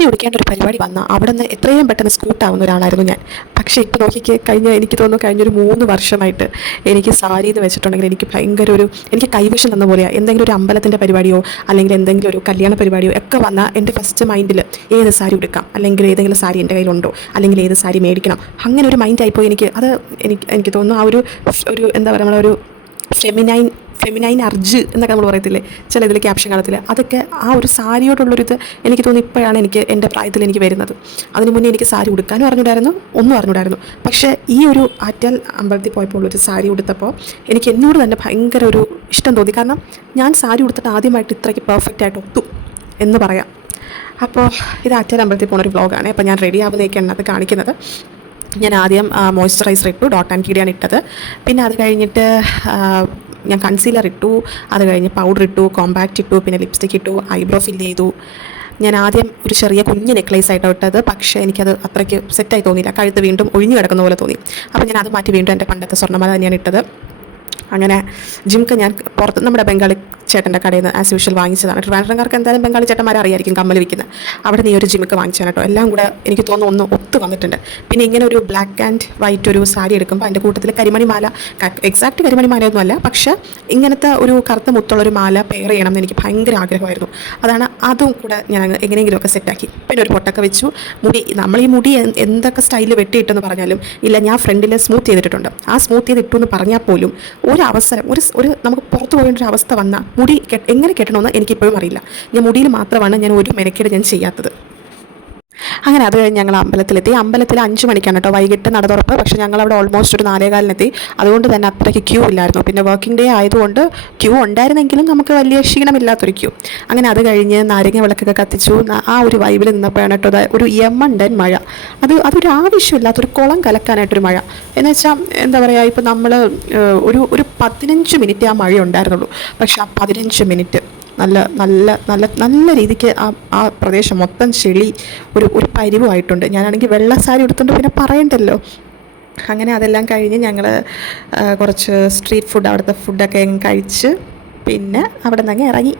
സാരി ഉടുക്കേണ്ട ഒരു പരിപാടി വന്നാൽ അവിടെ നിന്ന് എത്രയും പെട്ടെന്ന് സ്കൂട്ടാവുന്ന ഒരാളായിരുന്നു ഞാൻ. പക്ഷേ ഇപ്പോൾ നോക്കിക്ക് എനിക്ക് തോന്നുന്നു കഴിഞ്ഞൊരു 3 വർഷമായിട്ട് എനിക്ക് സാരി എന്ന് വെച്ചിട്ടുണ്ടെങ്കിൽ എനിക്ക് ഭയങ്കര എനിക്ക് കൈവശം തന്ന പോലെയാണ്. എന്തെങ്കിലും ഒരു അമ്പലത്തിൻ്റെ പരിപാടിയോ അല്ലെങ്കിൽ എന്തെങ്കിലും ഒരു കല്യാണ പരിപാടിയോ ഒക്കെ വന്നാൽ എൻ്റെ ഫസ്റ്റ് മൈൻഡിൽ ഏത് സാരി ഉടുക്കാം, അല്ലെങ്കിൽ ഏതെങ്കിലും സാരി എൻ്റെ കയ്യിലുണ്ടോ, അല്ലെങ്കിൽ ഏത് സാരി മേടിക്കണം, അങ്ങനെ ഒരു മൈൻഡായിപ്പോയി എനിക്ക്. എനിക്ക് തോന്നുന്നു ആ ഒരു എന്താ പറയുക, നമ്മളൊരു ഫെമിനൈൻ അർജ് എന്നൊക്കെ നമ്മൾ പറയത്തില്ലേ ചില ഇതിൽ ക്യാപ്ഷൻ കാണത്തില്ല, അതൊക്കെ ആ ഒരു സാരിയോടുള്ളൊരിത് എനിക്ക് തോന്നുന്നു ഇപ്പോഴാണ് എൻ്റെ പ്രായത്തിൽ എനിക്ക് വരുന്നത്. അതിന് മുന്നേ എനിക്ക് സാരി ഉടുക്കാനും അറിഞ്ഞൂടായിരുന്നു. പക്ഷേ ഈ ഒരു ആറ്റാൽ അമ്പലത്തിൽ പോയപ്പോൾ ഒരു സാരി ഉടുത്തപ്പോൾ എനിക്ക് എന്നോട് തന്നെ ഭയങ്കര ഒരു ഇഷ്ടം തോന്നി. കാരണം ഞാൻ സാരി ഉടുത്തിട്ട് ആദ്യമായിട്ട് ഇത്രയ്ക്ക് പെർഫെക്റ്റായിട്ട് ഒത്തു എന്ന് പറയാം. അപ്പോൾ ഇത് ആറ്റാൽ അമ്പലത്തിൽ പോകുന്നൊരു വ്ളോഗാണ്. അപ്പോൾ ഞാൻ റെഡി ആവുന്നതൊക്കെയാണ് അത് കാണിക്കുന്നത്. ഞാൻ ആദ്യം മോയ്സ്ചറൈസർ ഇട്ടു, ഡോട്ട് ആൻഡ് കീഡിയാണ് ഇട്ടത്. പിന്നെ അത് കഴിഞ്ഞിട്ട് ഞാൻ കൺസീലർ ഇട്ടു, അത് കഴിഞ്ഞ് പൗഡർ ഇട്ടു, കോമ്പാക്റ്റ് ഇട്ടു, പിന്നെ ലിപ്സ്റ്റിക് ഇട്ടു, ഐബ്രോ ഫില്ല് ചെയ്തു. ഞാൻ ആദ്യം ഒരു ചെറിയ കുഞ്ഞ് നെക്ലേസ് ആയിട്ടോ ഇട്ടത്. പക്ഷേ എനിക്കത് അത്രയ്ക്ക് സെറ്റായി തോന്നിയില്ല, കഴുത്ത് വീണ്ടും ഒഴിഞ്ഞു കിടക്കുന്ന പോലെ തോന്നി. അപ്പോൾ ഞാൻ അത് മാറ്റി വീണ്ടും എൻ്റെ പണ്ടത്തെ സ്വർണ്ണമാല തന്നെയാണ് ഇട്ടത്. അങ്ങനെ ജിംക്ക് ഞാൻ പുറത്ത് നമ്മുടെ ബംഗാളി ചേട്ടൻ്റെ കടയിൽ നിന്ന് ആസ് യൂഷ്വൽ വാങ്ങിച്ചതാണ്. ട്രിവാൻഡ്രംകാർക്ക് എന്തായാലും ബംഗാളി ചേട്ടന്മാരെ അറിയായിരിക്കും കമ്മൽ വിൽക്കുന്നത്. അവിടെ നീ ഒരു ജിംക്ക് വാങ്ങിച്ചാണ് കേട്ടോ. എല്ലാം കൂടെ എനിക്ക് തോന്നുന്നു ഒന്ന് ഒത്തു വന്നിട്ടുണ്ട്. പിന്നെ ഇങ്ങനെ ഒരു ബ്ലാക്ക് ആൻഡ് വൈറ്റ് ഒരു സാരി എടുക്കുമ്പോൾ അതിൻ്റെ കൂട്ടത്തിൽ കരിമണിമാല, എക്സാക്റ്റ് കരിമണിമാലയൊന്നും അല്ല, പക്ഷേ ഇങ്ങനത്തെ ഒരു കറുത്ത മുത്തുള്ളൊരു മാല പെയർ ചെയ്യണം എന്ന് എനിക്ക് ഭയങ്കര ആഗ്രഹമായിരുന്നു. അതും കൂടെ ഞാൻ എങ്ങനെയെങ്കിലുമൊക്കെ സെറ്റാക്കി. പിന്നെ ഒരു പൊട്ടൊക്കെ വെച്ചു. നമ്മൾ ഈ മുടി എന്തൊക്കെ സ്റ്റൈലിൽ വെട്ടിയിട്ടെന്ന് പറഞ്ഞാലും ഇല്ല, ഞാൻ ഫ്രണ്ടിൽ സ്മൂത്ത് ചെയ്തിട്ടുണ്ട്. ആ സ്മൂത്ത് ചെയ്തിട്ടു എന്ന് പറഞ്ഞാൽ പോലും ഒരു അവസരം നമുക്ക് പുറത്തു പോകേണ്ട ഒരു അവസ്ഥ വന്നാൽ മുടി എങ്ങനെ കെട്ടണമെന്ന് എനിക്കിപ്പോഴും അറിയില്ല. ഞാൻ മുടിയിൽ മാത്രമാണ് ഞാൻ ഒരു മെനക്കേട് ഞാൻ ചെയ്യാത്തത്. അങ്ങനെ അത് കഴിഞ്ഞ് ഞങ്ങൾ അമ്പലത്തിൽ 5 മണിക്കാണ് കേട്ടോ വൈകിട്ട് നട തുറപ്പ്. പക്ഷേ ഞങ്ങളവിടെ ഓൾമോസ്റ്റ് ഒരു 4:15 അതുകൊണ്ട് തന്നെ അത്രയ്ക്ക് ക്യൂ ഇല്ലായിരുന്നു. പിന്നെ വർക്കിംഗ് ഡേ ആയതുകൊണ്ട് ക്യൂ ഉണ്ടായിരുന്നെങ്കിലും നമുക്ക് വലിയ ക്ഷീണമില്ലാത്തൊരു ക്യൂ. അങ്ങനെ അത് കഴിഞ്ഞ് നാരങ്ങ വിളക്കൊക്കെ കത്തിച്ചു. ആ ഒരു വൈബിൽ നിന്നപ്പോഴാണ് കേട്ടോ ഒരു യമണ്ടൻ മഴ. അതൊരു ആവശ്യമില്ലാത്തൊരു കുളം കലക്കാനായിട്ടൊരു മഴ. എന്ന് വെച്ചാൽ എന്താ പറയുക, ഇപ്പോൾ നമ്മൾ ഒരു 15 മിനിറ്റ് ആ മഴ ഉണ്ടായിരുന്നുള്ളൂ. പക്ഷേ ആ 15 മിനിറ്റ് നല്ല രീതിക്ക് ആ പ്രദേശം മൊത്തം ചെളി ഒരു പരിവുമായിട്ടുണ്ട്. ഞാനാണെങ്കിൽ വെള്ള സാരി എടുത്തുകൊണ്ട് പിന്നെ പറയണ്ടല്ലോ. അങ്ങനെ അതെല്ലാം കഴിഞ്ഞ് ഞങ്ങൾ കുറച്ച് സ്ട്രീറ്റ് ഫുഡ്, അവിടുത്തെ ഫുഡൊക്കെ കഴിച്ച് പിന്നെ അവിടെ നിന്ന് ഇറങ്ങി.